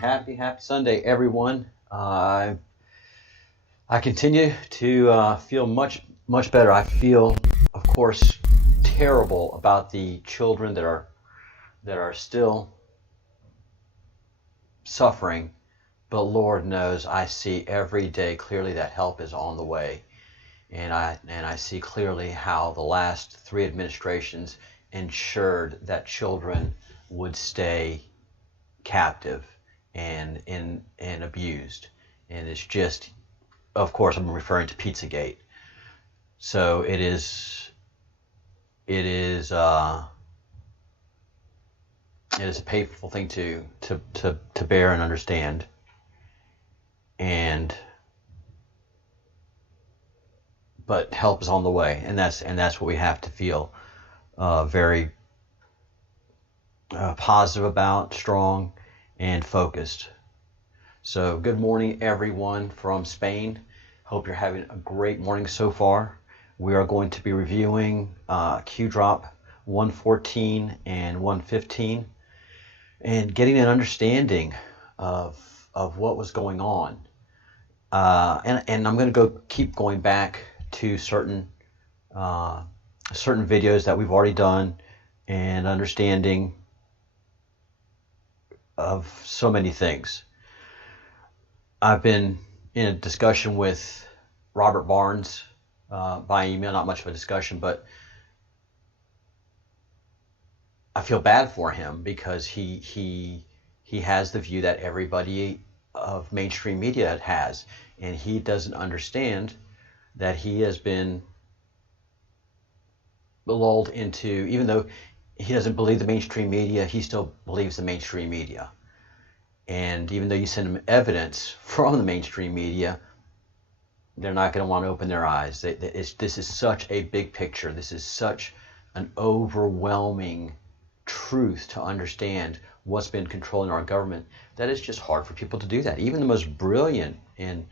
Happy Sunday, everyone. I continue to feel much better. I feel, of course, terrible about the children that are still suffering, but Lord knows I see every day clearly that help is on the way, and I see clearly how the last three administrations ensured that children would stay captive and abused. And it's just, of course, I'm referring to Pizzagate. So it is a painful thing to bear and understand. But help is on the way, and that's what we have to feel very positive about, strong, and focused. So good morning, everyone from Spain. Hope you're having a great morning so far. We are going to be reviewing Q Drop 114 and 115 and getting an understanding of what was going on. And I'm going to keep going back to certain videos that we've already done and understanding of so many things. I've been in a discussion with Robert Barnes by email, not much of a discussion, but I feel bad for him because he has the view that everybody of mainstream media has, and he doesn't understand that he has been lulled into, even though he doesn't believe the mainstream media, he still believes the mainstream media. And even though you send him evidence from the mainstream media, they're not going to want to open their eyes. This is such a big picture. This is such an overwhelming truth to understand what's been controlling our government that it's just hard for people to do that. Even the most brilliant and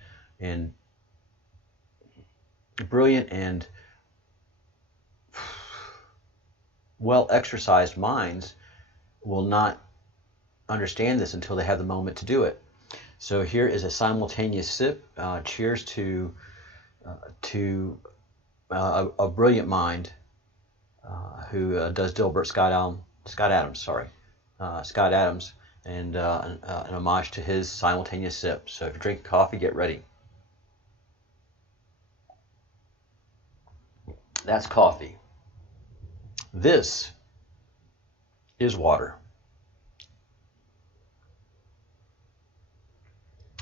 well-exercised minds will not understand this until they have the moment to do it. So here is a simultaneous sip. Cheers to a brilliant mind who does Dilbert Scott Adams, and an homage to his simultaneous sip. So if you're drinking coffee, get ready. That's coffee. This is water.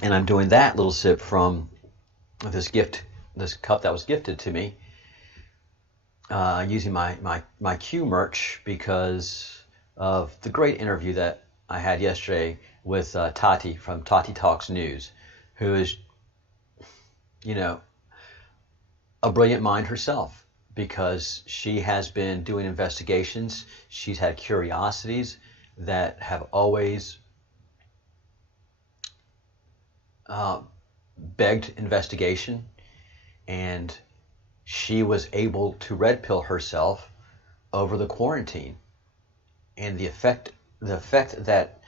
And I'm doing that little sip from this cup that was gifted to me, using my Q merch because of the great interview that I had yesterday with Tati from Tati Talks News, who is, a brilliant mind herself, because she has been doing investigations. She's had curiosities that have always begged investigation, and she was able to red pill herself over the quarantine, and the effect that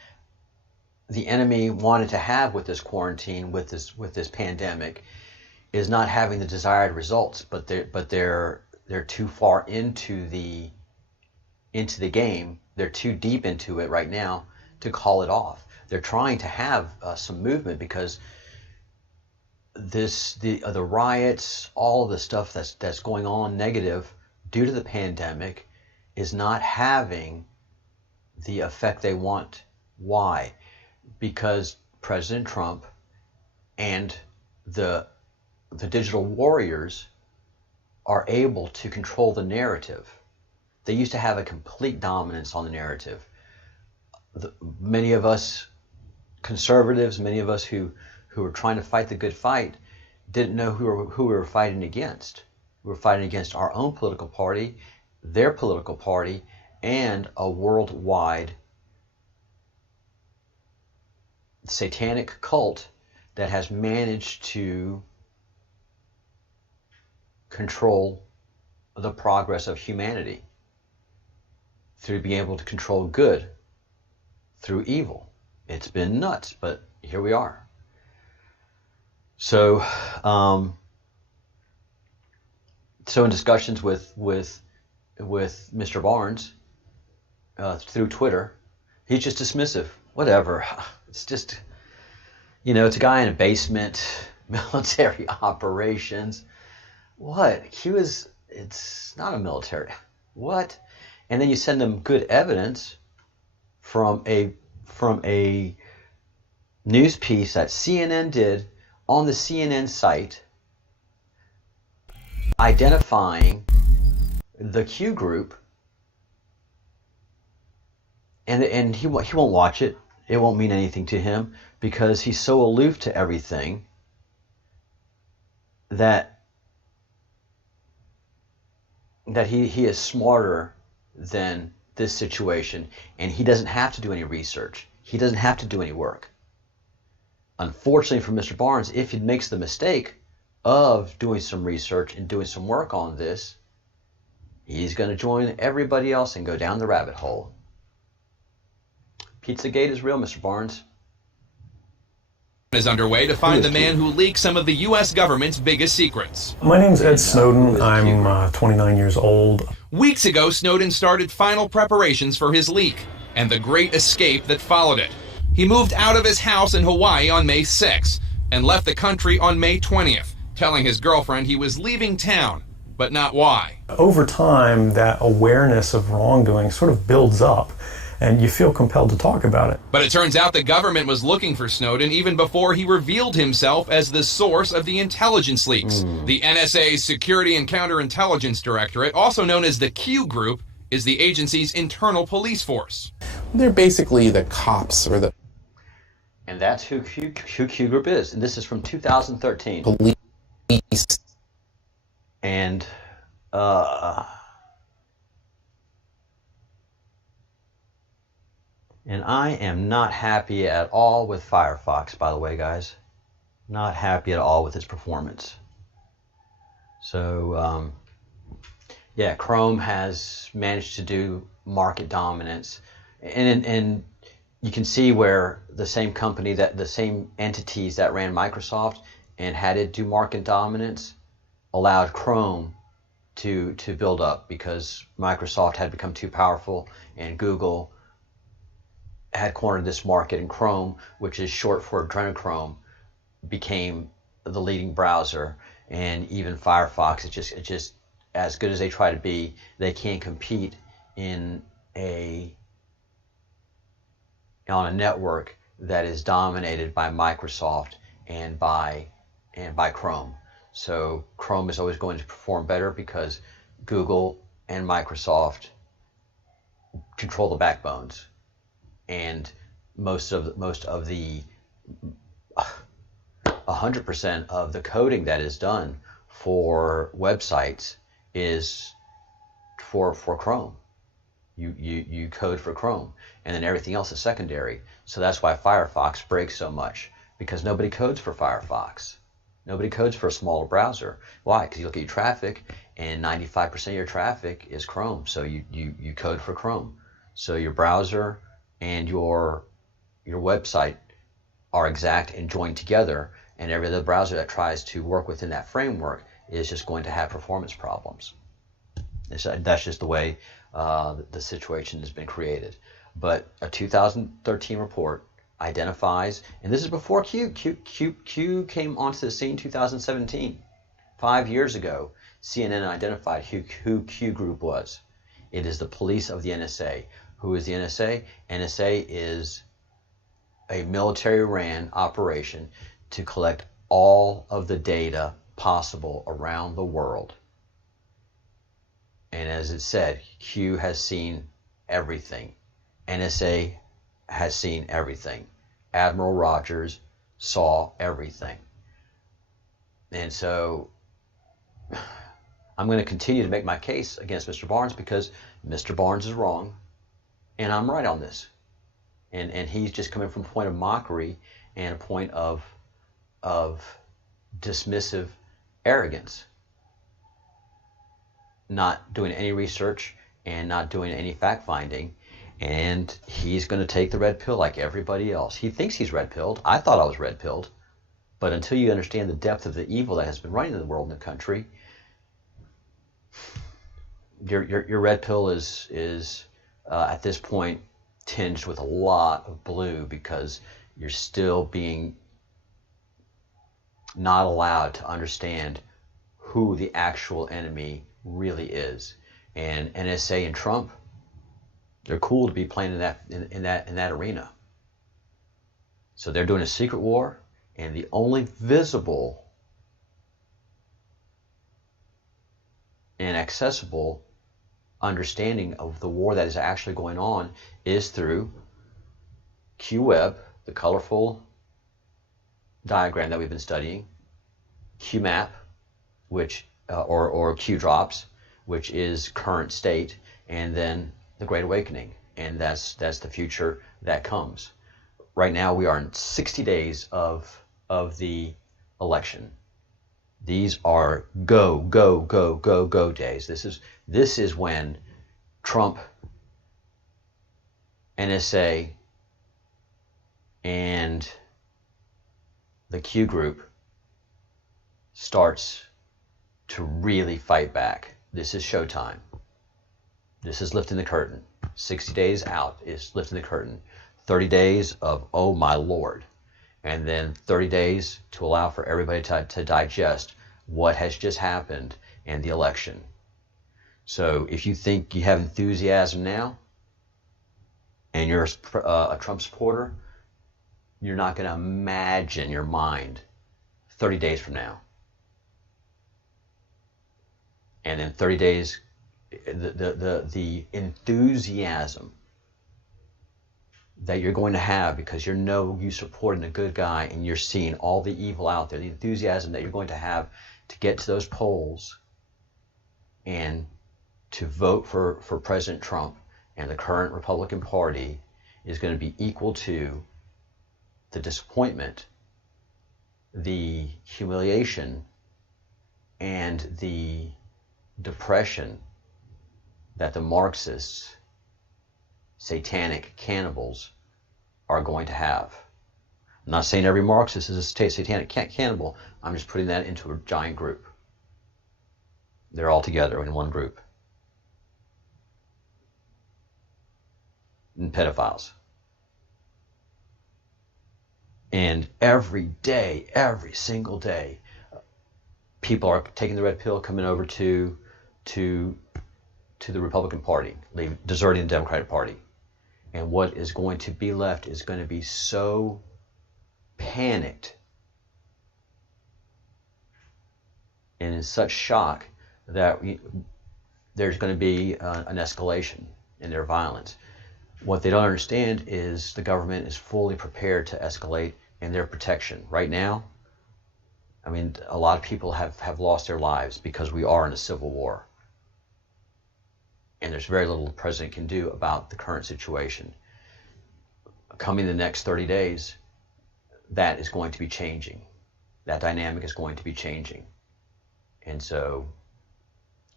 the enemy wanted to have with this quarantine, with this pandemic, is not having the desired results. But they're too far into the game. They're too deep into it right now to call it off. They're trying to have some movement because the riots, all of the stuff that's going on negative due to the pandemic is not having the effect they want. Why? Because President Trump and the digital warriors are able to control the narrative. They used to have a complete dominance on the narrative. Many of us conservatives, many of us who were trying to fight the good fight, didn't know who we were fighting against. We were fighting against our own political party, their political party, and a worldwide satanic cult that has managed to control the progress of humanity through being able to control good through evil. It's been nuts, but here we are. So, so in discussions with Mr. Barnes through Twitter, he's just dismissive. Whatever. It's just, it's a guy in a basement, military operations. What? It's not a military. What? And then you send them good evidence from a news piece that CNN did on the CNN site, identifying the Q group, and he won't watch it. It won't mean anything to him because he's so aloof to everything that he is smarter than this situation, and he doesn't have to do any research. He doesn't have to do any work. Unfortunately for Mr. Barnes, if he makes the mistake of doing some research and doing some work on this, he's going to join everybody else and go down the rabbit hole. Pizzagate is real, Mr. Barnes. Is underway to find the man who leaked some of the U.S. government's biggest secrets. My name's Ed Snowden. I'm 29 years old. Weeks ago, Snowden started final preparations for his leak and the great escape that followed it. He moved out of his house in Hawaii on May 6th and left the country on May 20th, telling his girlfriend he was leaving town, but not why. Over time, that awareness of wrongdoing sort of builds up, and you feel compelled to talk about it. But it turns out the government was looking for Snowden even before he revealed himself as the source of the intelligence leaks. The NSA's Security and Counterintelligence Directorate, also known as the Q Group, is the agency's internal police force. They're basically the cops or the... And that's who Q Group is. And this is from 2013. police. And I am not happy at all with Firefox, by the way, guys. Not happy at all with its performance. So, yeah, Chrome has managed to do market dominance. And you can see where the same company, the same entities that ran Microsoft and had it do market dominance allowed Chrome to build up because Microsoft had become too powerful and Google had cornered this market, and Chrome, which is short for Adrenochrome, became the leading browser. And even Firefox, it's just as good as they try to be, they can't compete on a network that is dominated by Microsoft and by Chrome. So Chrome is always going to perform better because Google and Microsoft control the backbones, and most of the 100% of the coding that is done for websites is for Chrome. You code for Chrome, and then everything else is secondary. So that's why Firefox breaks so much, because nobody codes for Firefox. Nobody codes for a smaller browser. Why? Because you look at your traffic, and 95% of your traffic is Chrome. So you code for Chrome. So your browser and your website are exact and joined together, and every other browser that tries to work within that framework is just going to have performance problems. That's just the way the situation has been created. But a 2013 report identifies, and this is before Q came onto the scene. 2017, 5 years ago, CNN identified who Q Group was. It is the police of the NSA. Who is the NSA? NSA is a military-ran operation to collect all of the data possible around the world. And as it said, Q has seen everything. NSA has seen everything. Admiral Rogers saw everything. And so I'm going to continue to make my case against Mr. Barnes, because Mr. Barnes is wrong and I'm right on this. And he's just coming from a point of mockery and a point of dismissive arrogance, not doing any research and not doing any fact finding. And he's going to take the red pill like everybody else. He thinks he's red-pilled. I thought I was red-pilled. But until you understand the depth of the evil that has been running in the world and the country, your red pill is at this point tinged with a lot of blue, because you're still being not allowed to understand who the actual enemy really is. And NSA and Trump, they're cool to be playing in that arena. So they're doing a secret war, and the only visible and accessible understanding of the war that is actually going on is through QWeb, the colorful diagram that we've been studying, QMAP, which or Q drops, which is current state, and then the Great Awakening, and that's the future that comes. Right now we are in 60 days of the election. These are go days. This is when Trump, NSA, and the Q group starts to really fight back. This is showtime. This is lifting the curtain. 60 days out is lifting the curtain. 30 days of, oh my Lord. And then 30 days to allow for everybody to digest what has just happened in the election. So if you think you have enthusiasm now, and you're a Trump supporter, you're not going to imagine your mind 30 days from now. And then 30 days, the enthusiasm that you're going to have, because you supporting a good guy and you're seeing all the evil out there, the enthusiasm that you're going to have to get to those polls and to vote for President Trump and the current Republican Party is going to be equal to the disappointment, the humiliation, and the depression that the Marxists, satanic cannibals, are going to have. I'm not saying every Marxist is a satanic cannibal. I'm just putting that into a giant group. They're all together in one group. And pedophiles. And every day, every single day, people are taking the red pill, coming over to the Republican Party, deserting the Democratic Party. And what is going to be left is going to be so panicked and in such shock that there's going to be an escalation in their violence. What they don't understand is the government is fully prepared to escalate in their protection. Right now, I mean, a lot of people have lost their lives because we are in a civil war. And there's very little the president can do about the current situation. Coming the next 30 days, that is going to be changing. That dynamic is going to be changing. And so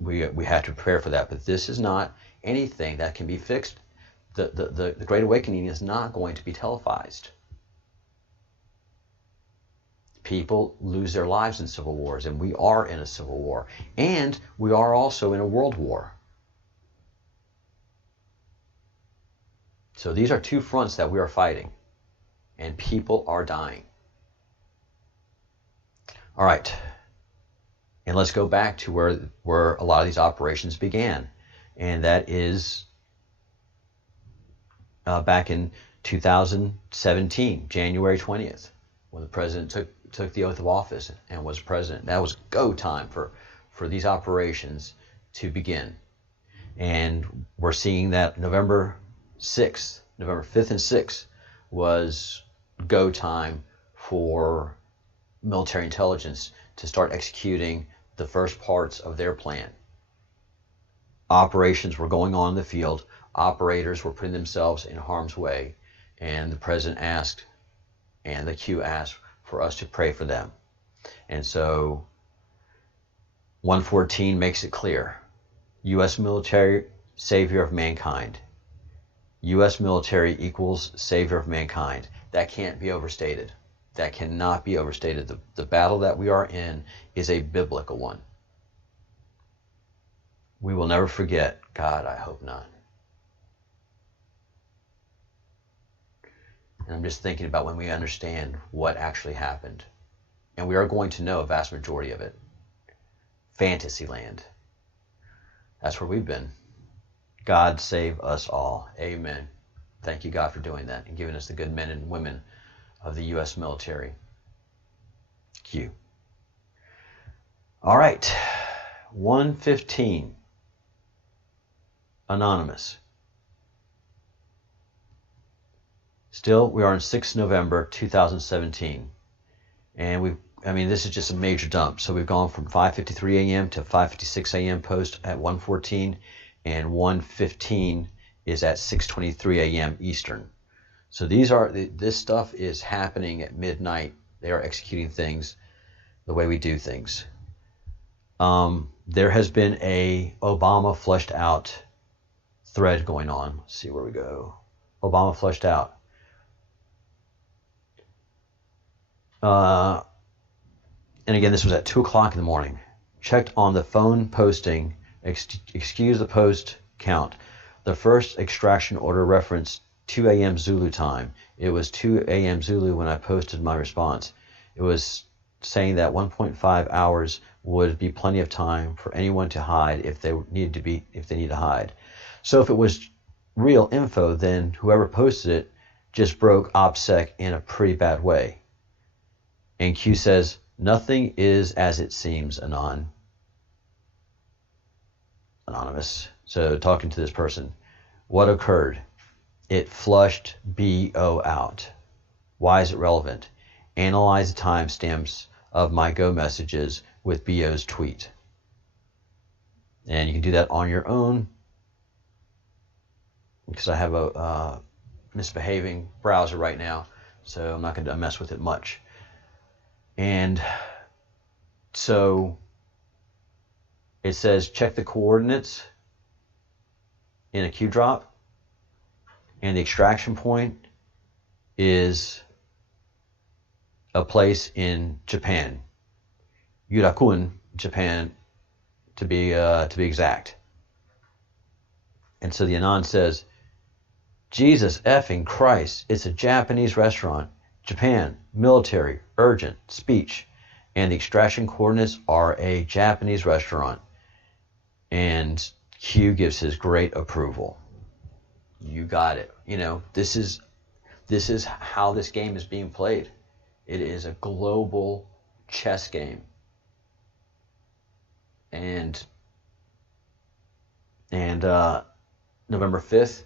we have to prepare for that. But this is not anything that can be fixed. The Great Awakening is not going to be televised. People lose their lives in civil wars, and we are in a civil war. And we are also in a world war. So these are two fronts that we are fighting, and people are dying. All right, and let's go back to where a lot of these operations began, and that is back in 2017, January 20th, when the president took the oath of office and was president. That was go time for these operations to begin. And we're seeing that November 5th and 6th was go time for military intelligence to start executing the first parts of their plan. Operations were going on in the field. Operators were putting themselves in harm's way, and the president asked, and the Q asked for us to pray for them. And so 114 makes it clear. U.S. military, savior of mankind. U.S. military equals savior of mankind. That can't be overstated. That cannot be overstated. The battle that we are in is a biblical one. We will never forget. God, I hope not. And I'm just thinking about when we understand what actually happened. And we are going to know a vast majority of it. Fantasyland. That's where we've been. God save us all. Amen. Thank you, God, for doing that and giving us the good men and women of the U.S. military. Q. All right. 115. Anonymous. Still, we are on 6th November 2017. And this is just a major dump. So we've gone from 5:53 a.m. to 5:56 a.m. post at 1:14, and 1:15 is at 6:23 a.m. Eastern. So this stuff is happening at midnight. They are executing things the way we do things. There has been a Obama flushed out thread going on. Let's see where we go. Obama flushed out. And again, this was at 2 o'clock in the morning. Checked on the phone posting. Excuse the post count. The first extraction order referenced 2 a.m. Zulu time. It was 2 a.m. Zulu when I posted my response. It was saying that 1.5 hours would be plenty of time for anyone to hide if they need to hide. So if it was real info, then whoever posted it just broke OPSEC in a pretty bad way. And Q says, nothing is as it seems, Anonymous. So talking to this person, what occurred? It flushed BO out. Why is it relevant? Analyze the timestamps of my Go messages with BO's tweet. And you can do that on your own, because I have a misbehaving browser right now, so I'm not going to mess with it much. And so it says check the coordinates in a Q drop, and the extraction point is a place in Japan, Yurakun, Japan, to be exact. And so the Anon says, Jesus effing Christ, it's a Japanese restaurant. Japan, military, urgent, speech. And the extraction coordinates are a Japanese restaurant. And Q gives his great approval. You got it. This is how this game is being played. It is a global chess game. And November 5th,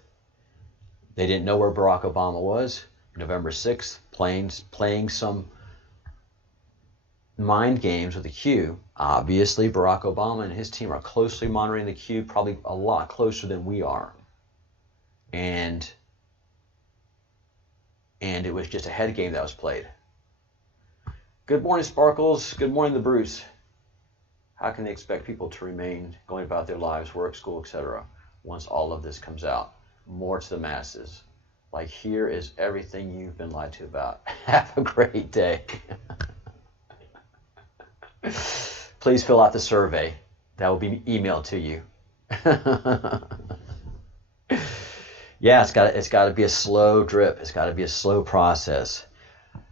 they didn't know where Barack Obama was. November 6th, playing some mind games with the Q. Obviously, Barack Obama and his team are closely monitoring the Q, probably a lot closer than we are. And it was just a head game that was played. Good morning, Sparkles. Good morning, the Bruce. How can they expect people to remain going about their lives, work, school, etc., once all of this comes out? More to the masses. Like, here is everything you've been lied to about. Have a great day. Please fill out the survey. That will be emailed to you. Yeah, it's got to be a slow drip. It's got to be a slow process.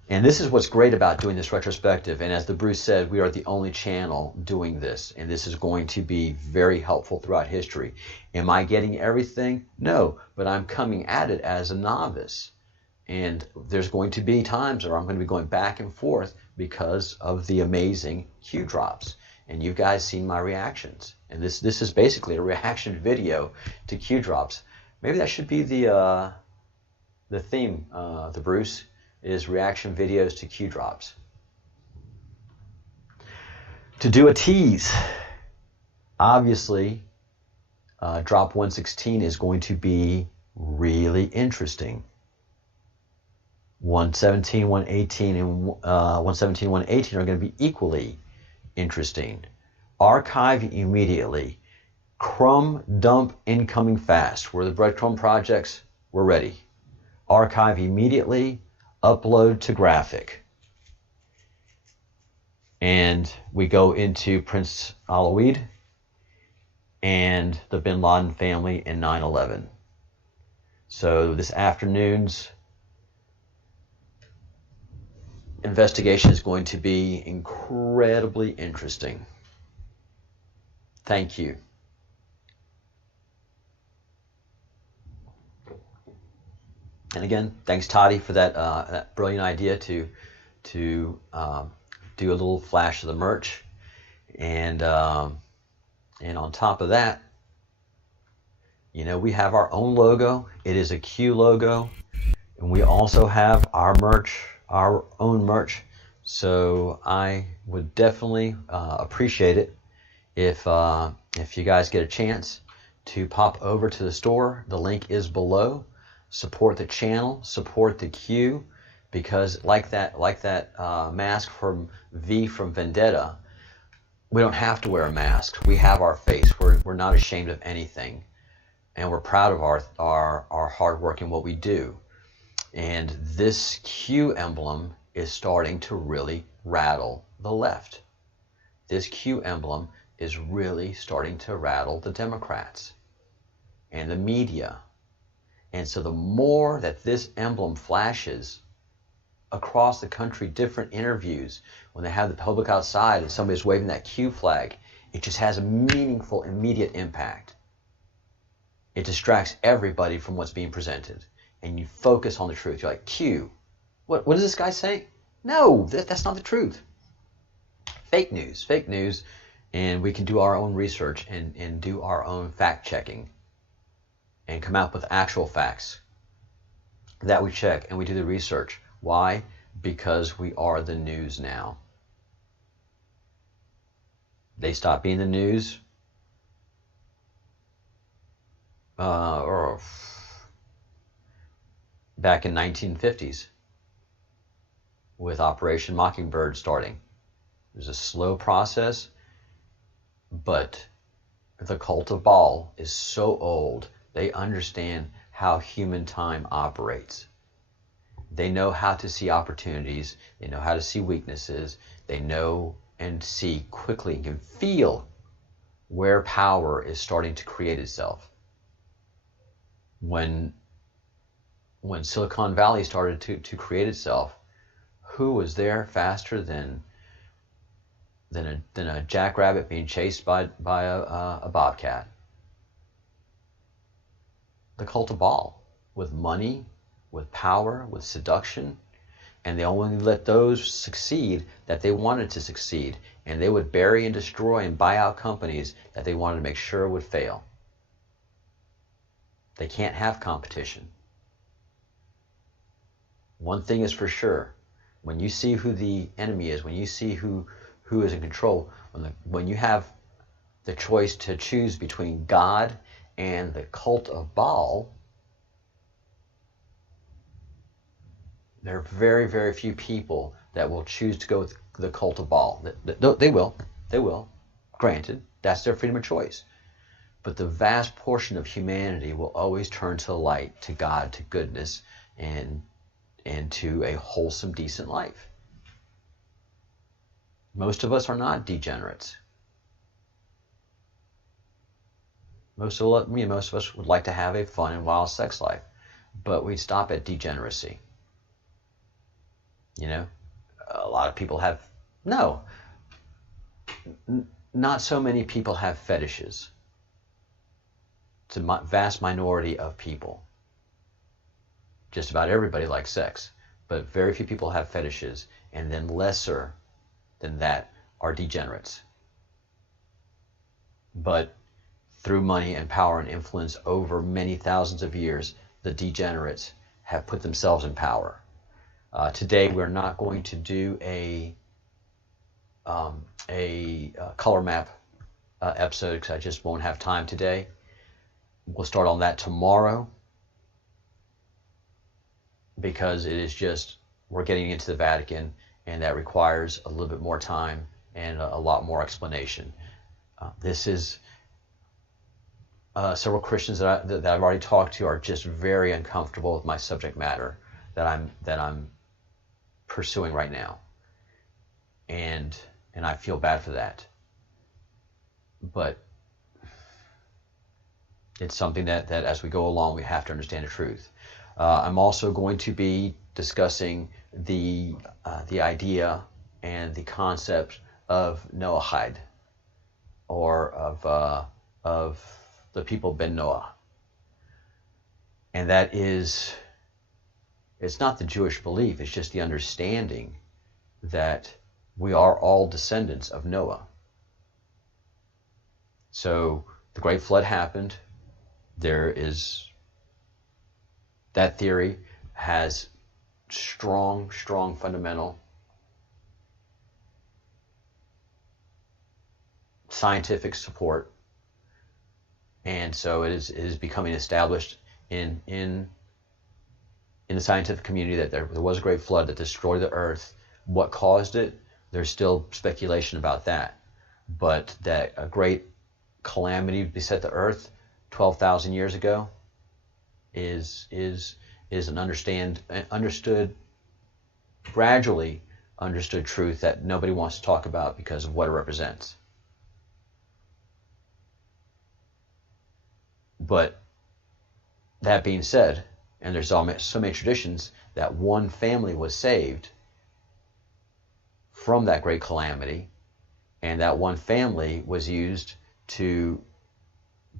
And this is what's great about doing this retrospective. And as the Bruce said, we are the only channel doing this. And this is going to be very helpful throughout history. Am I getting everything? No, but I'm coming at it as a novice. And there's going to be times where I'm going to be going back and forth because of the amazing Q drops. And you guys seen my reactions. And this is basically a reaction video to Q drops. Maybe that should be the theme, the Bruce, is reaction videos to Q drops. To do a tease, obviously, drop 116 is going to be really interesting. 117, 118, and 117, 118 are going to be equally interesting. Archive immediately. Crumb dump incoming fast. Were the breadcrumb projects we're ready. Archive immediately, upload to graphic. And we go into Prince Alawid and the Bin Laden family in 9/11. So this afternoon's investigation is going to be incredibly interesting. Thank you. And again, thanks Toddy for that brilliant idea to do a little flash of the merch, and on top of that, you know, we have our own logo. It is a Q logo, and we also have our merch, our own merch. So I would definitely appreciate it if you guys get a chance to pop over to the store. The link is below. Support the channel, support the Q, because like that mask from V from Vendetta, we don't have to wear a mask. We have our face. We're not ashamed of anything, and we're proud of our hard work and what we do. And this Q emblem is starting to really rattle the left. This Q emblem is really starting to rattle the Democrats and the media. And so the more that this emblem flashes across the country, different interviews, when they have the public outside and somebody's waving that Q flag, it just has a meaningful, immediate impact. It distracts everybody from what's being presented. And you focus on the truth. You're like, Q, what does this guy say? No, that's not the truth. Fake news. And we can do our own research and do our own fact checking and come out with actual facts that we check and we do the research. Why? Because we are the news now. They stopped being the news back in 1950s with Operation Mockingbird starting. It was a slow process, but the cult of Baal is so old. They understand how human time operates. They know how to see opportunities. They know how to see weaknesses. They know and see quickly and can feel where power is starting to create itself. When Silicon Valley started to create itself, who was there faster than a jackrabbit being chased by a bobcat? The cult of Baal, with money, with power, with seduction, and they only let those succeed that they wanted to succeed, and they would bury and destroy and buy out companies that they wanted to make sure would fail. They can't have competition. One thing is for sure, when you see who the enemy is, when you see who is in control, when you have the choice to choose between God and the cult of Baal, there are very, very few people that will choose to go with the cult of Baal. They will. Granted, that's their freedom of choice. But the vast portion of humanity will always turn to the light, to God, to goodness, and to a wholesome, decent life. Most of us are not degenerates. Most of us would like to have a fun and wild sex life, but we stop at degeneracy. You know, a lot of people have, not so many people have fetishes. It's a vast minority of people. Just about everybody likes sex, but very few people have fetishes, and then lesser than that are degenerates. But through money and power and influence over many thousands of years, the degenerates have put themselves in power. Today we're not going to do a color map episode because I just won't have time today. We'll start on that tomorrow because it is just, we're getting into the Vatican and that requires a little bit more time and a lot more explanation. This is several Christians that I've already talked to are just very uncomfortable with my subject matter that I'm pursuing right now, and I feel bad for that. But it's something that as we go along, we have to understand the truth. I'm also going to be discussing the idea and the concept of Noahide, or of the people Ben Noah. And that is, it's not the Jewish belief, it's just the understanding that we are all descendants of Noah. So the Great Flood happened. That theory has strong fundamental scientific support, and so it is becoming established in the scientific community that there was a great flood that destroyed the earth. What caused it? There's still speculation about that, but that a great calamity beset the earth 12,000 years ago is an gradually understood truth that nobody wants to talk about because of what it represents. But that being said, and there's so many traditions that one family was saved from that great calamity, and that one family was used to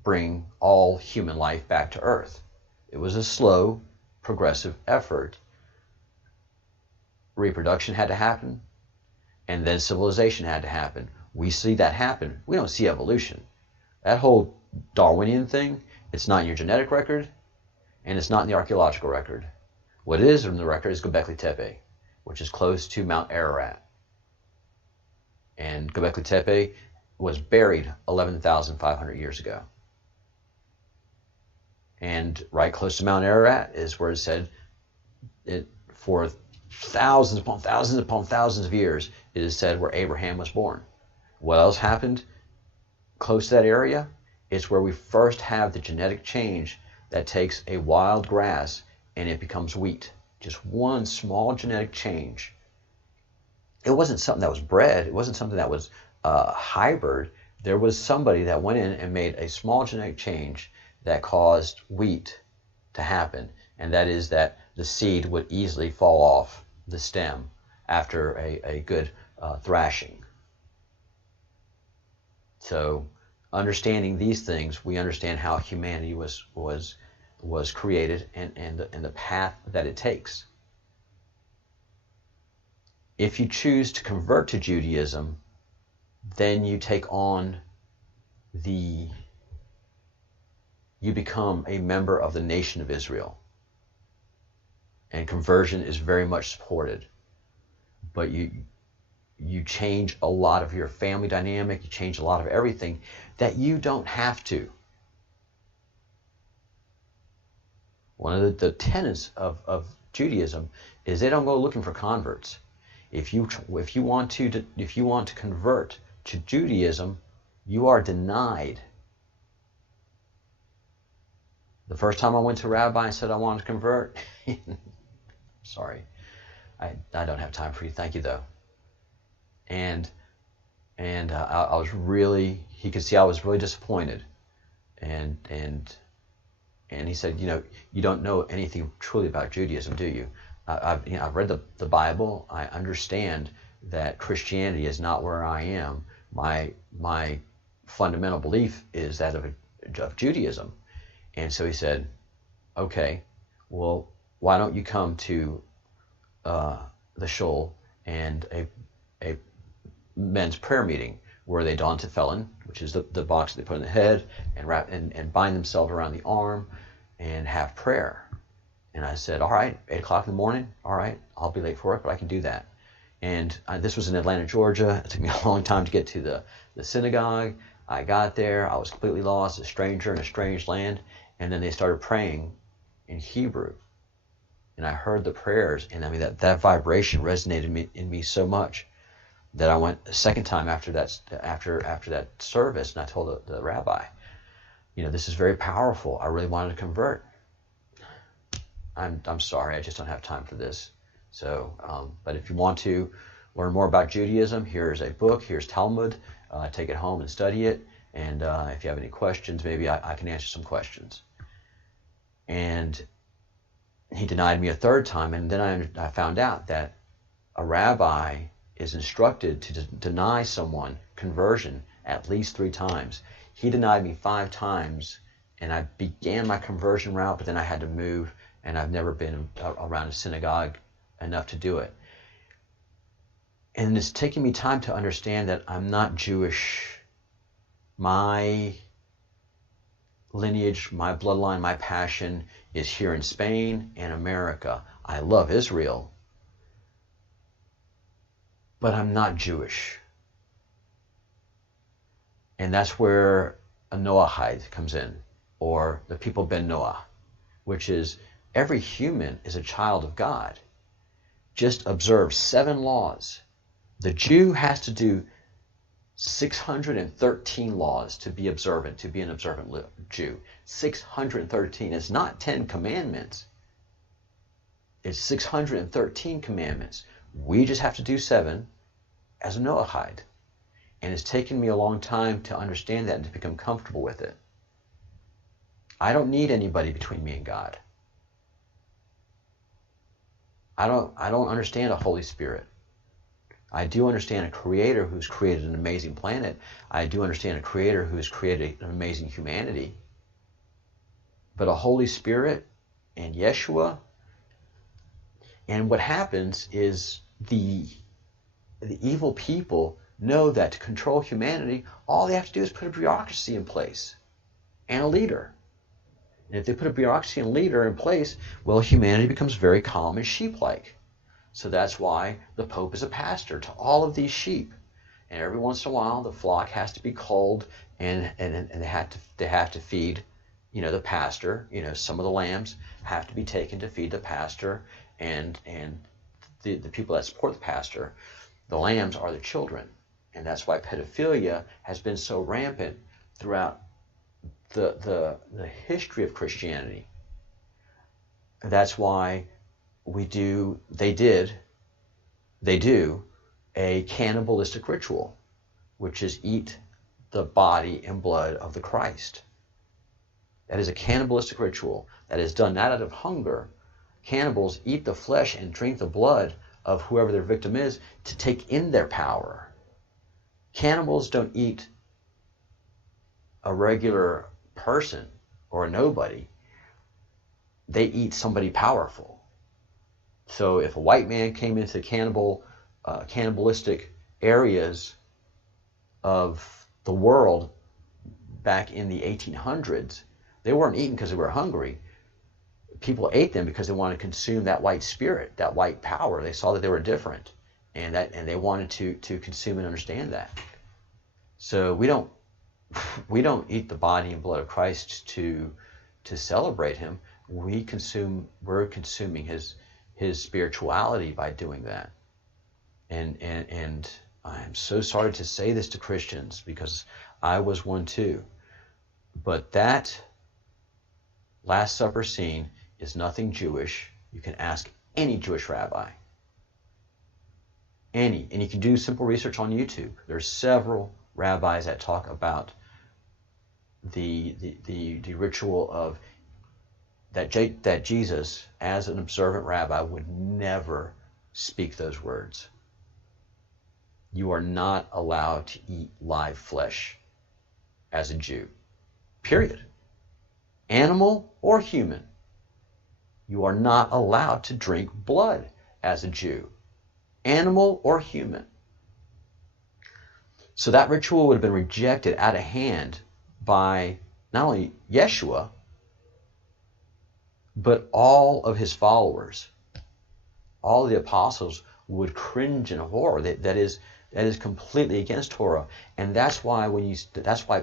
bring all human life back to earth. It was a slow, progressive effort. Reproduction had to happen, and then civilization had to happen. We see that happen. We don't see evolution. That whole Darwinian thing, it's not in your genetic record, and it's not in the archaeological record. What is in the record is Göbekli Tepe, which is close to Mount Ararat. And Göbekli Tepe was buried 11,500 years ago. And right close to Mount Ararat is where it said for thousands upon thousands upon thousands of years, it is said where Abraham was born. What else happened close to that area? It's where we first have the genetic change that takes a wild grass and it becomes wheat. Just one small genetic change. It wasn't something that was bred. It wasn't something that was hybrid. There was somebody that went in and made a small genetic change that caused wheat to happen, and that is that the seed would easily fall off the stem after a good thrashing. So understanding these things, we understand how humanity was created and the path that it takes. If you choose to convert to Judaism, then you take on you become a member of the nation of Israel. And conversion is very much supported. But you change a lot of your family dynamic, you change a lot of everything that you don't have to. One of the tenets of Judaism is they don't go looking for converts. If you want to convert to Judaism, you are denied. The first time I went to a rabbi and said I wanted to convert, sorry, I don't have time for you. Thank you though. And I was really, he could see I was really disappointed, and he said, you don't know anything truly about Judaism, do you? I've read the Bible. I understand that Christianity is not where I am. My fundamental belief is that of Judaism. And so he said, okay, well, why don't you come to the shul and a men's prayer meeting where they don tefillin, which is the box they put in the head, and wrap and bind themselves around the arm and have prayer. And I said, all right, 8 o'clock in the morning, all right, I'll be late for work, but I can do that. And this was in Atlanta, Georgia. It took me a long time to get to the synagogue. I got there, I was completely lost, a stranger in a strange land, and then they started praying in Hebrew. And I heard the prayers, and I mean that vibration resonated in me so much that I went a second time after that service, and I told the rabbi, This is very powerful. I really wanted to convert. I'm sorry, I just don't have time for this. So, but if you want to learn more about Judaism, here's a book, here's Talmud. Take it home and study it. And if you have any questions, maybe I can answer some questions. And he denied me a third time, and then I found out that a rabbi is instructed to deny someone conversion at least 3 times. He denied me 5 times, and I began my conversion route, but then I had to move, and I've never been around a synagogue enough to do it. And it's taken me time to understand that I'm not Jewish. My lineage, my bloodline, my passion is here in Spain and America. I love Israel, but I'm not Jewish. And that's where a Noahide comes in, or the people Ben Noah, which is every human is a child of God. Just observe 7 laws. The Jew has to do 613 laws to be observant, to be an observant Jew. 613. It's not 10 commandments. It's 613 commandments. We just have to do 7 as a Noahide. And it's taken me a long time to understand that and to become comfortable with it. I don't need anybody between me and God. I don't understand a Holy Spirit. I do understand a creator who's created an amazing planet. I do understand a creator who's created an amazing humanity. But a Holy Spirit and Yeshua, and what happens is the evil people know that to control humanity, all they have to do is put a bureaucracy in place and a leader. And if they put a bureaucracy and leader in place, well, humanity becomes very calm and sheep-like. So that's why the Pope is a pastor to all of these sheep. And every once in a while, the flock has to be culled, and they have to feed, the pastor. Some of the lambs have to be taken to feed the pastor, and the people that support the pastor. The lambs are the children, and that's why pedophilia has been so rampant throughout the history of Christianity. That's why they do a cannibalistic ritual, which is eat the body and blood of the Christ. That is a cannibalistic ritual that is done not out of hunger. Cannibals eat the flesh and drink the blood of whoever their victim is to take in their power. Cannibals don't eat a regular person or a nobody. They eat somebody powerful. So if a white man came into cannibalistic areas of the world back in the 1800s, they weren't eating because they were hungry. People ate them because they wanted to consume that white spirit, that white power. They saw that they were different, and they wanted to consume and understand that. So we don't eat the body and blood of Christ to celebrate him. We're consuming his spirituality by doing that. And I'm so sorry to say this to Christians, because I was one too. But that Last Supper scene is nothing Jewish. You can ask any Jewish rabbi. And you can do simple research on YouTube. There's several rabbis that talk about the ritual of that Jesus, as an observant rabbi, would never speak those words. You are not allowed to eat live flesh as a Jew. Period. Animal or human. You are not allowed to drink blood as a Jew. Animal or human. So that ritual would have been rejected out of hand by not only Yeshua, but all of his followers. All of the apostles would cringe in horror. That is completely against Torah. And that's why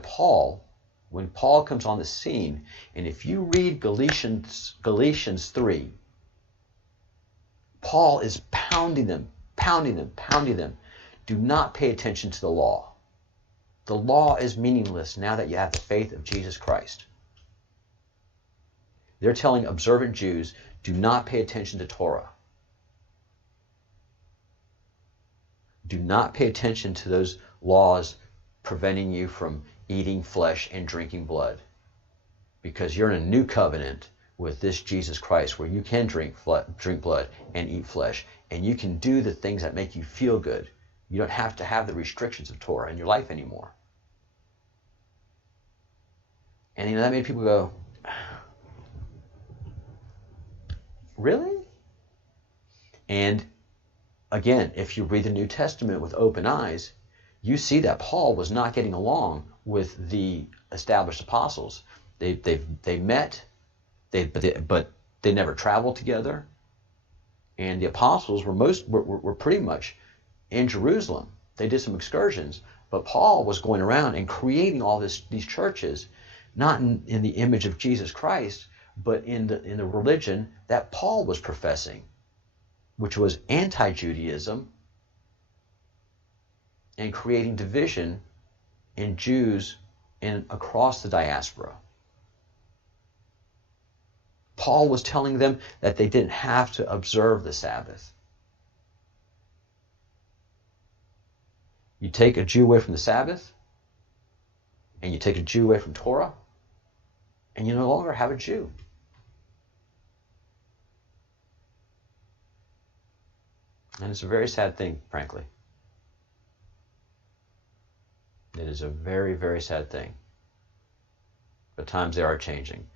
Paul, when Paul comes on the scene, and if you read Galatians 3, Paul is pounding them. Do not pay attention to the law. The law is meaningless now that you have the faith of Jesus Christ. They're telling observant Jews, do not pay attention to Torah. Do not pay attention to those laws preventing you from eating flesh and drinking blood. Because you're in a new covenant with this Jesus Christ where you can drink blood and eat flesh. And you can do the things that make you feel good. You don't have to have the restrictions of Torah in your life anymore. And that made people go, really? And again, if you read the New Testament with open eyes, you see that Paul was not getting along with the established apostles. They met, but they never traveled together. And the apostles were pretty much in Jerusalem. They did some excursions, but Paul was going around and creating all these churches, not in the image of Jesus Christ, but in the religion that Paul was professing, which was anti-Judaism, and creating division in Jews across the diaspora. Paul was telling them that they didn't have to observe the Sabbath. You take a Jew away from the Sabbath, and you take a Jew away from Torah, and you no longer have a Jew. And it's a very sad thing, frankly. It is a very, very sad thing. But times they are changing.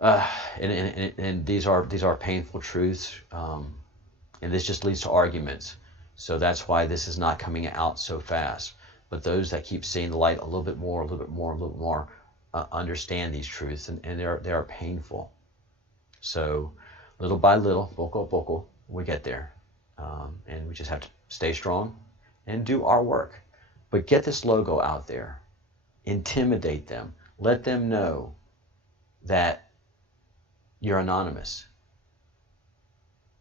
And these are painful truths. And this just leads to arguments. So that's why this is not coming out so fast. But those that keep seeing the light a little bit more, understand these truths. And they are painful. So little by little, poco a poco, we get there. And we just have to stay strong and do our work. But get this logo out there. Intimidate them. Let them know that you're anonymous.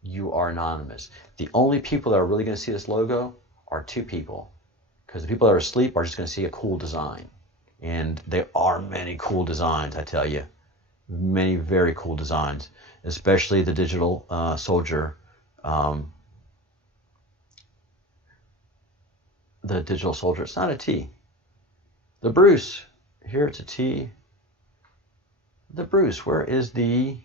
You are anonymous. The only people that are really going to see this logo are two people. Because the people that are asleep are just going to see a cool design. And there are many cool designs, I tell you. Many very cool designs. Especially the digital soldier. The digital soldier. It's not a T. The Bruce. Here it's a T. The Bruce. Where is the...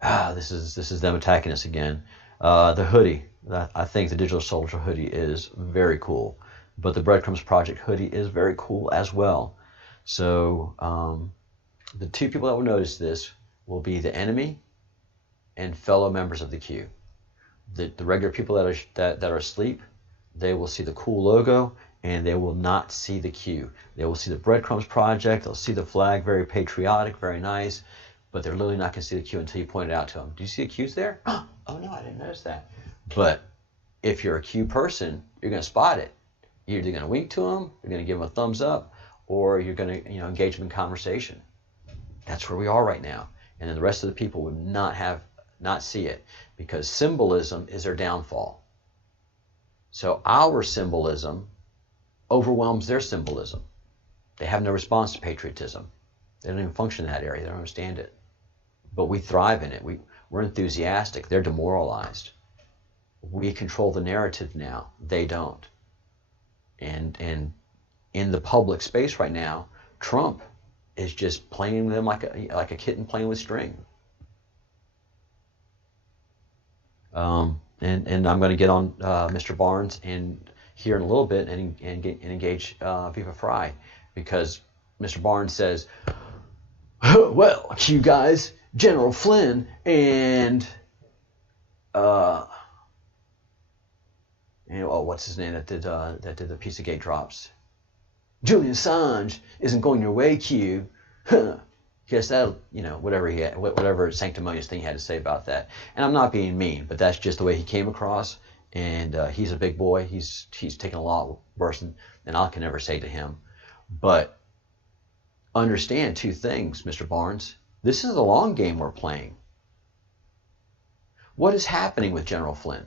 this is them attacking us again. The hoodie. I think the digital soldier hoodie is very cool. But the Breadcrumbs Project hoodie is very cool as well. So the two people that will notice this will be the enemy and fellow members of the queue. The regular people that are asleep, they will see the cool logo and they will not see the queue. They will see the Breadcrumbs Project. They'll see the flag, very patriotic, very nice. But they're literally not going to see the queue until you point it out to them. Do you see the queues there? Oh no, I didn't notice that. But if you're a queue person, you're going to spot it. You're either going to wink to them, you're going to give them a thumbs up, or you're going to engage them in conversation. That's where we are right now. And then the rest of the people would not see it, because symbolism is their downfall. So our symbolism overwhelms their symbolism. They have no response to patriotism. They don't even function in that area. They don't understand it. But we thrive in it. We're enthusiastic. They're demoralized. We control the narrative now. They don't. And in the public space right now, Trump is just playing them like a kitten playing with string. And I'm going to get on Mr. Barnes here in a little bit and engage Viva Fry, because Mr. Barnes says, well, you guys, General Flynn and what's his name that did the Pizzagate drops? Julian Assange isn't going your way, Q. Yes, that whatever sanctimonious thing he had to say about that. And I'm not being mean, but that's just the way he came across. And he's a big boy. He's taken a lot worse than I can ever say to him. But understand two things, Mr. Barnes. This is the long game we're playing. What is happening with General Flynn?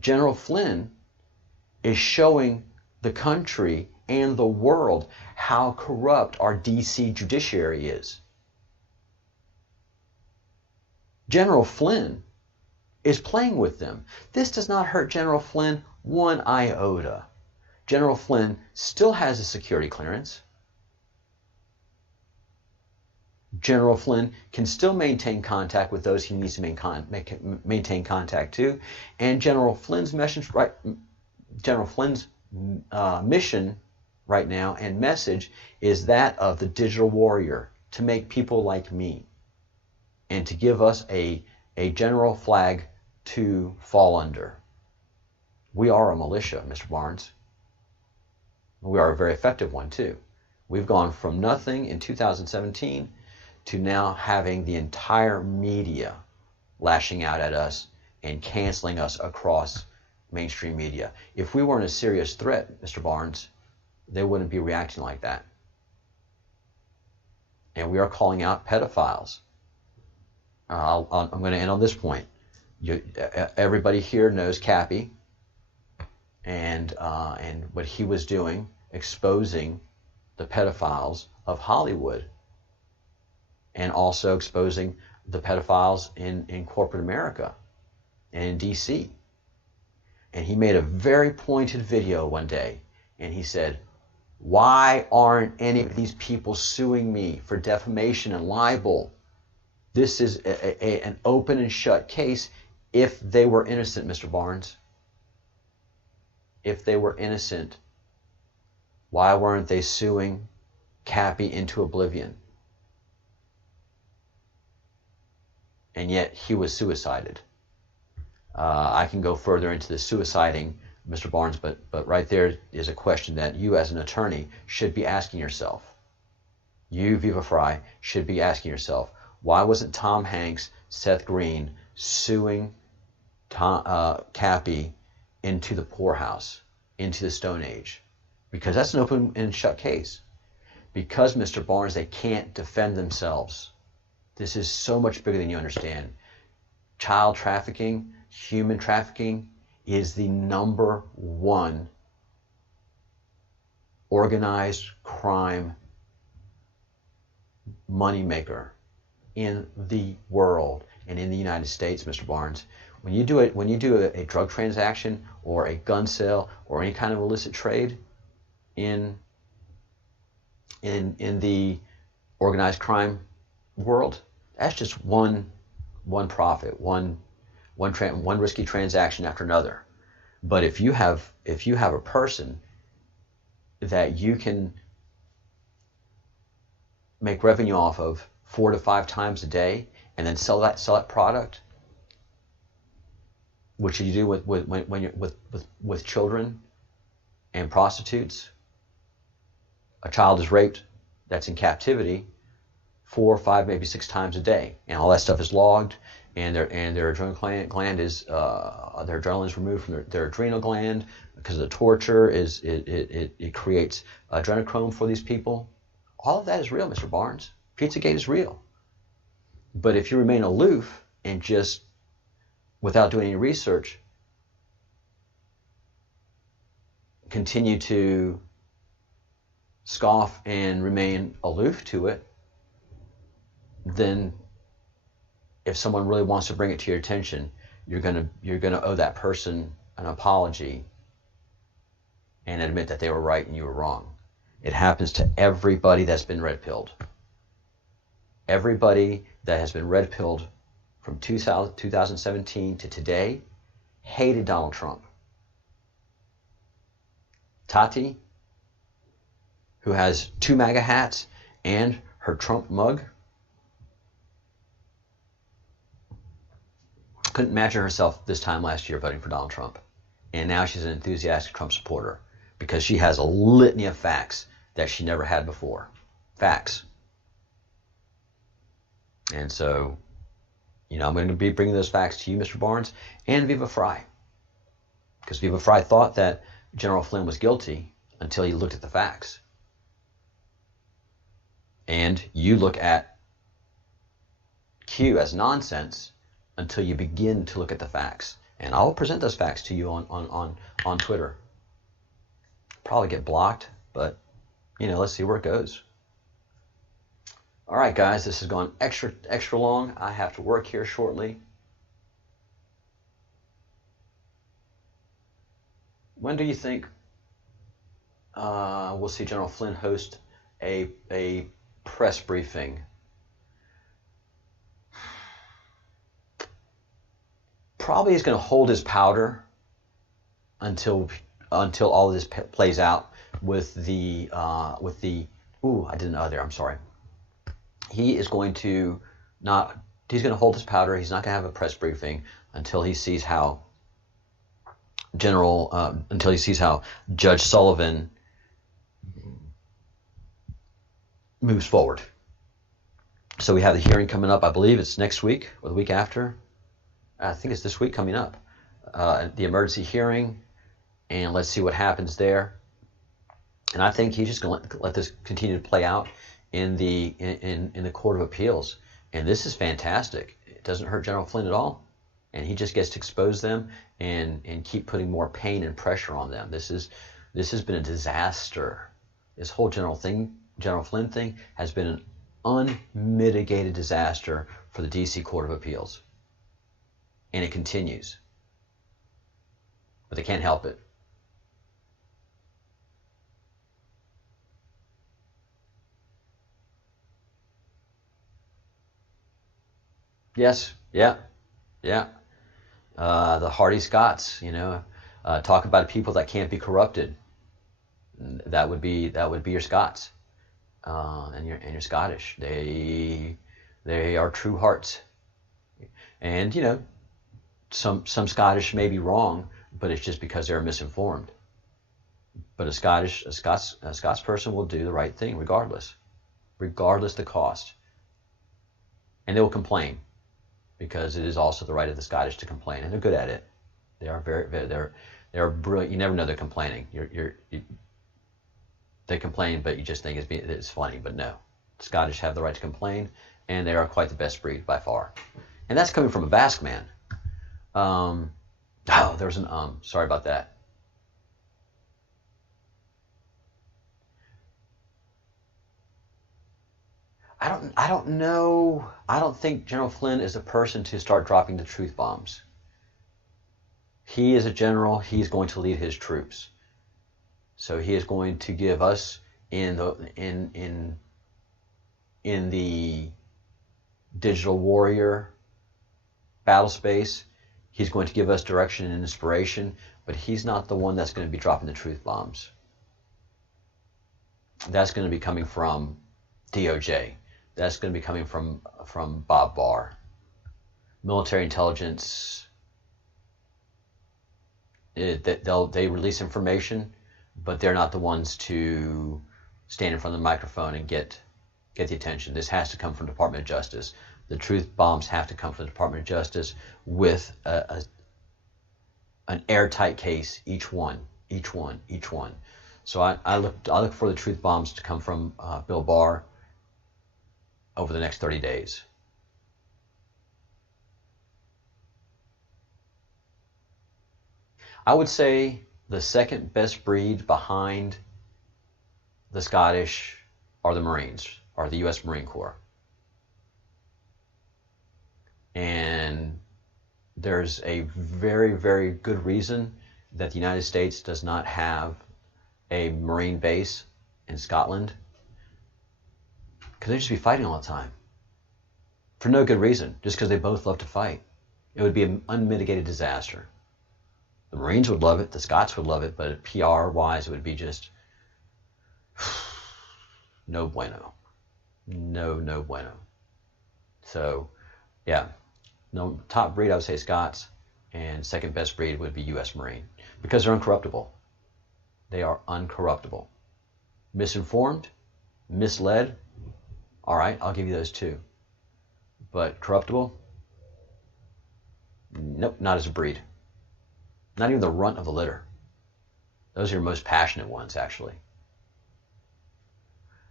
General Flynn is showing the country and the world how corrupt our DC judiciary is. General Flynn is playing with them. This does not hurt General Flynn one iota. General Flynn still has a security clearance. General Flynn can still maintain contact with those he needs to maintain contact to, and General Flynn's mission right now and message is that of the digital warrior, to make people like me and to give us a general flag to fall under. We are a militia, Mr. Barnes. We are a very effective one too. We've gone from nothing in 2017 to now having the entire media lashing out at us and canceling us across mainstream media. If we weren't a serious threat, Mr. Barnes, they wouldn't be reacting like that. And we are calling out pedophiles. I'm going to end on this point. Everybody here knows Cappy and what he was doing, exposing the pedophiles of Hollywood, and also exposing the pedophiles in corporate America and in DC. And he made a very pointed video one day, and he said, why aren't any of these people suing me for defamation and libel? This is an open and shut case if they were innocent, Mr. Barnes. If they were innocent, why weren't they suing Cappy into oblivion? And yet he was suicided. I can go further into the suiciding, Mr. Barnes, but right there is a question that you as an attorney should be asking yourself. You, Viva Fry, should be asking yourself, why wasn't Tom Hanks, Seth Green suing Cappy into the poorhouse, into the Stone Age? Because that's an open and shut case. Because, Mr. Barnes, they can't defend themselves. This is so much bigger than you understand. Child trafficking, human trafficking is the #1 organized crime moneymaker in the world and in the United States, Mr. Barnes. When you do a drug transaction or a gun sale or any kind of illicit trade in the organized crime world, that's just one profit, one risky transaction after another. But if you have a person that you can make revenue off of 4 to 5 times a day and then sell that product, which you do with children and prostitutes. A child is raped that's in captivity 4, 5, maybe 6 times a day, and all that stuff is logged, and their adrenal gland is their adrenaline is removed from their adrenal gland because of the torture. It creates adrenochrome for these people. All of that is real, Mr. Barnes. Pizzagate is real. But if you remain aloof and just, without doing any research, continue to scoff and remain aloof to it, then if someone really wants to bring it to your attention, you're gonna owe that person an apology and admit that they were right and you were wrong. It happens to everybody that's been red-pilled. Everybody that has been red-pilled from 2017 to today hated Donald Trump. Tati, who has 2 MAGA hats and her Trump mug, couldn't imagine herself this time last year voting for Donald Trump. And now she's an enthusiastic Trump supporter because she has a litany of facts that she never had before. Facts. And so, I'm going to be bringing those facts to you, Mr. Barnes, and Viva Fry. Because Viva Fry thought that General Flynn was guilty until he looked at the facts. And you look at Q as nonsense until you begin to look at the facts. And I'll present those facts to you on Twitter. probably get blocked, but you know, let's see where it goes. All right, guys, this has gone extra long. I have to work here shortly. When do you think we'll see General Flynn host a press briefing? Probably he's going to hold his powder until all of this plays out with the ooh, I did another there, I'm sorry. He is going to he's going to hold his powder. He's not going to have a press briefing until he sees how Judge Sullivan moves forward. So we have the hearing coming up. I believe it's next week or the week after. I think it's this week coming up. The emergency hearing, and let's see what happens there. And I think he's just going to let this continue to play out in the Court of Appeals. And this is fantastic. It doesn't hurt General Flynn at all. And he just gets to expose them and keep putting more pain and pressure on them. This has been a disaster. This whole General Flynn thing has been an unmitigated disaster for the D.C. Court of Appeals. And it continues. But they can't help it. Yes, yeah. The hardy Scots, talk about people that can't be corrupted. That would be your Scots, and your Scottish. They are true hearts, and some Scottish may be wrong, but it's just because they're misinformed. But a Scots person will do the right thing regardless the cost, and they will complain. Because it is also the right of the Scottish to complain, and they're good at it. They are they're brilliant. You never know they're complaining. They complain, but you just think it's funny. But no, the Scottish have the right to complain, and they are quite the best breed by far. And that's coming from a Basque man. There's an sorry about that. I don't know. I don't think General Flynn is the person to start dropping the truth bombs. He is a general. He's going to lead his troops. So he is going to give us in the digital warrior battle space. He's going to give us direction and inspiration, but he's not the one that's going to be dropping the truth bombs. That's going to be coming from DOJ. That's going to be coming from Bob Barr. Military intelligence, they release information, but they're not the ones to stand in front of the microphone and get the attention. This has to come from the Department of Justice. The truth bombs have to come from the Department of Justice with an airtight case, each one. So I look for the truth bombs to come from Bill Barr over the next 30 days. I would say the second best breed behind the Scottish are the Marines, are the U.S. Marine Corps. And there's a very, very good reason that the United States does not have a Marine base in Scotland. Because they'd just be fighting all the time. For no good reason, just because they both love to fight. It would be an unmitigated disaster. The Marines would love it, the Scots would love it, but PR-wise, it would be just no bueno. No bueno. So, yeah. No, top breed, I would say Scots, and second best breed would be U.S. Marine. Because they're uncorruptible. They are uncorruptible. Misinformed, misled, all right, I'll give you those two. But corruptible? Nope, not as a breed. Not even the runt of the litter. Those are your most passionate ones, actually.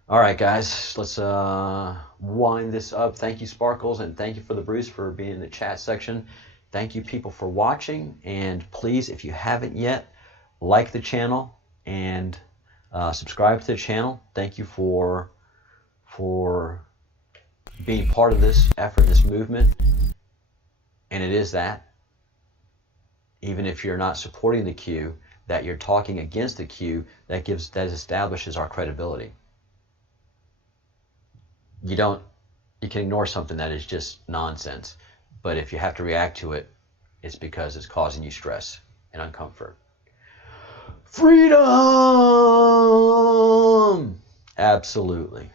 All right, guys, let's wind this up. Thank you, Sparkles, and thank you for the Bruce for being in the chat section. Thank you, people, for watching. And please, if you haven't yet, like the channel, and subscribe to the channel. Thank you for being part of this effort, this movement. And it is that, even if you're not supporting the Q, that you're talking against the Q, that establishes our credibility. You can ignore something that is just nonsense, but if you have to react to it, it's because it's causing you stress and uncomfort. Freedom! Absolutely.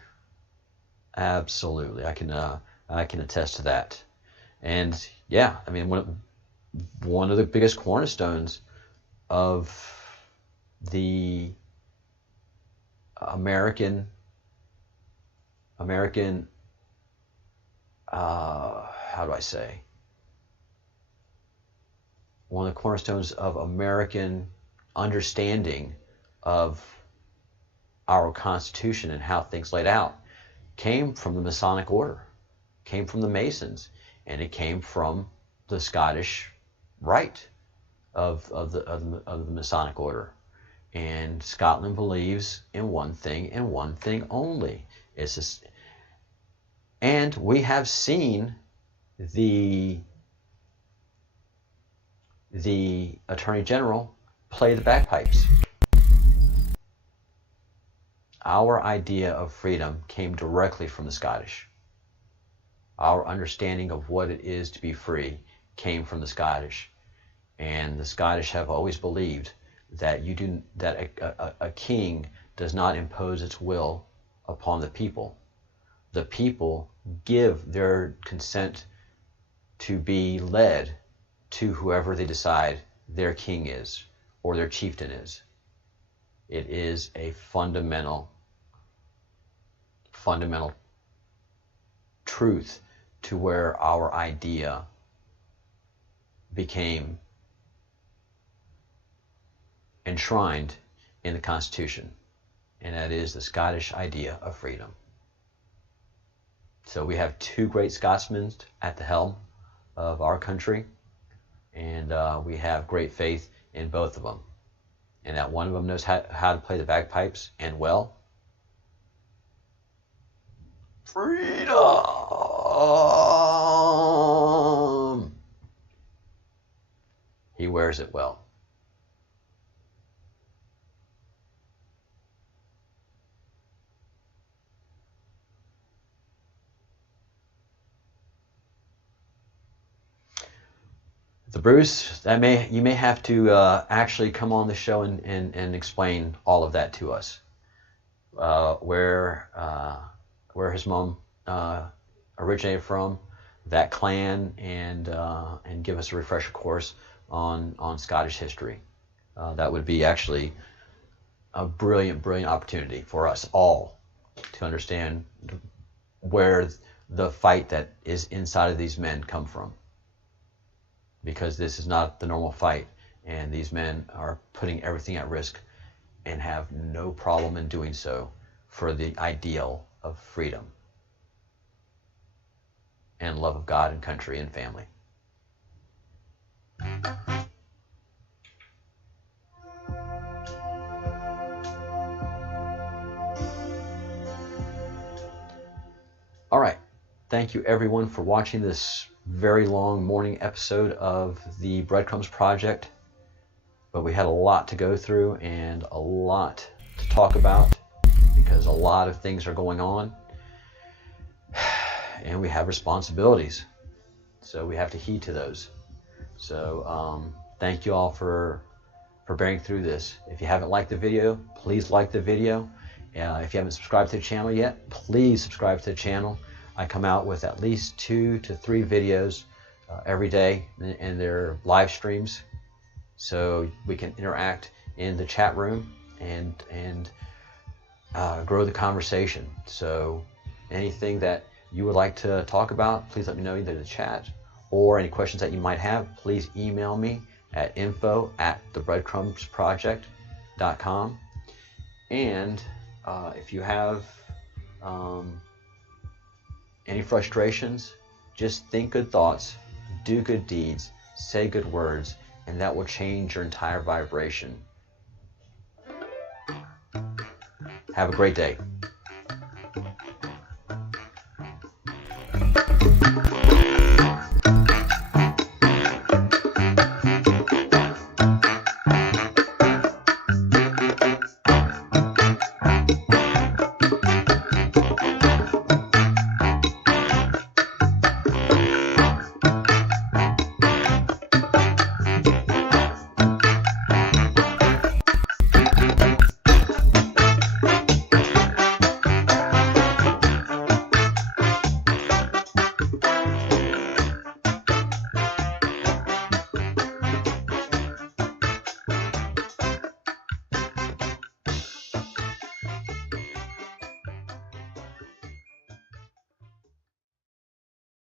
Absolutely. I can attest to that. And yeah, I mean, one of the biggest cornerstones of the American how do I say? One of the cornerstones of American understanding of our Constitution and how things laid out came from the Masonic Order, came from the Masons, and it came from the Scottish Rite of the Masonic Order. And Scotland believes in one thing and one thing only. And we have seen the Attorney General play the bagpipes. Our idea of freedom came directly from the Scottish. Our understanding of what it is to be free came from the Scottish. And the Scottish have always believed that a king does not impose its will upon the people. The people give their consent to be led to whoever they decide their king is or their chieftain is. It is a fundamental truth to where our idea became enshrined in the Constitution, and that is the Scottish idea of freedom. So we have two great Scotsmen at the helm of our country, and we have great faith in both of them, and that one of them knows how to play the bagpipes and well. Freedom! He wears it well. The Bruce, you may have to actually come on the show and explain all of that to us. Where his mom originated from, that clan, and give us a refresher course on Scottish history. That would be actually a brilliant opportunity for us all to understand where the fight that is inside of these men come from. Because this is not the normal fight, and these men are putting everything at risk and have no problem in doing so for the ideal of freedom and love of God and country and family. All right. Thank you everyone for watching this very long morning episode of the Breadcrumbs Project. But we had a lot to go through and a lot to talk about because a lot of things are going on. And we have responsibilities. So we have to heed to those. So thank you all for bearing through this. If you haven't liked the video, please like the video. If you haven't subscribed to the channel yet, please subscribe to the channel. I come out with at least 2 to 3 videos every day, and they're live streams, so we can interact in the chat room and grow the conversation. So anything that you would like to talk about, please let me know either in the chat or any questions that you might have. Please email me at info@thebreadcrumbsproject.com. And if you have any frustrations, just think good thoughts, do good deeds, say good words, and that will change your entire vibration. Have a great day.